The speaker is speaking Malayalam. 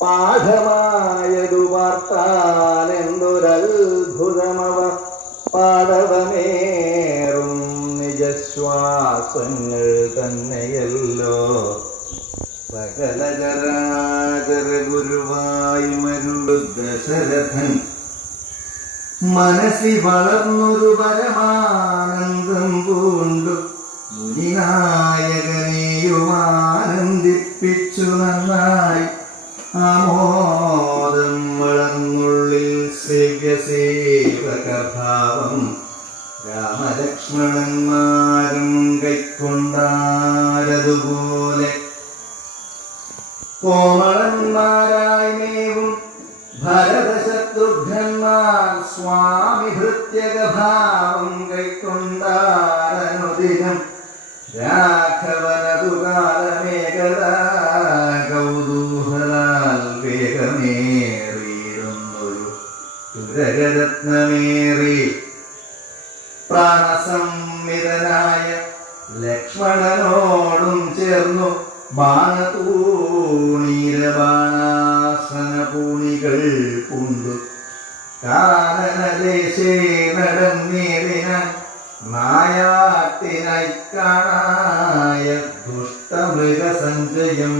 പാഠമായതു വാർത്താനെന്തൊരത്ഭുതമവ പാടവമേറും നിജശ്വാസങ്ങൾ തന്നെയല്ലോ. സകല ചരാചര ഗുരുവായി മരുളു ദശരഥൻ മനസ്സി വളർന്നൊരു പരമാനന്ദം പൂണ്ടു മുനിനായകനെയും ആനന്ദിപ്പിച്ചു നന്നായി. ആമോദം വളർന്നുള്ളിൽ സേവ്യസേവകഭാവം രാമലക്ഷ്മണന്മാരും കൈക്കൊണ്ടാരതുപോലെ. കോമളന്മാരായി മേവും ഭരതശത്രുഘ്നന്മാർ സ്വാമി ഭൃത്യകഭാവം കൈക്കൊണ്ടാരനുദിനം. രാഘവനതുകാലമേകദാ കൗതൂഹലാൽ വേഗമേറിയിരുന്നൊരു തുരകരത്നമേറി പ്രാണസംവിതനായ ലക്ഷ്മണനോടും ചേർന്നു ബാണതൂണീരബാണാസന പൂണികൾ പൂണ്ടു കാനനദേശേ നടന്നേറിനാൻ നായാട്ടിനായി കാണായ ദുഷ്ടമൃഗസഞ്ചയം.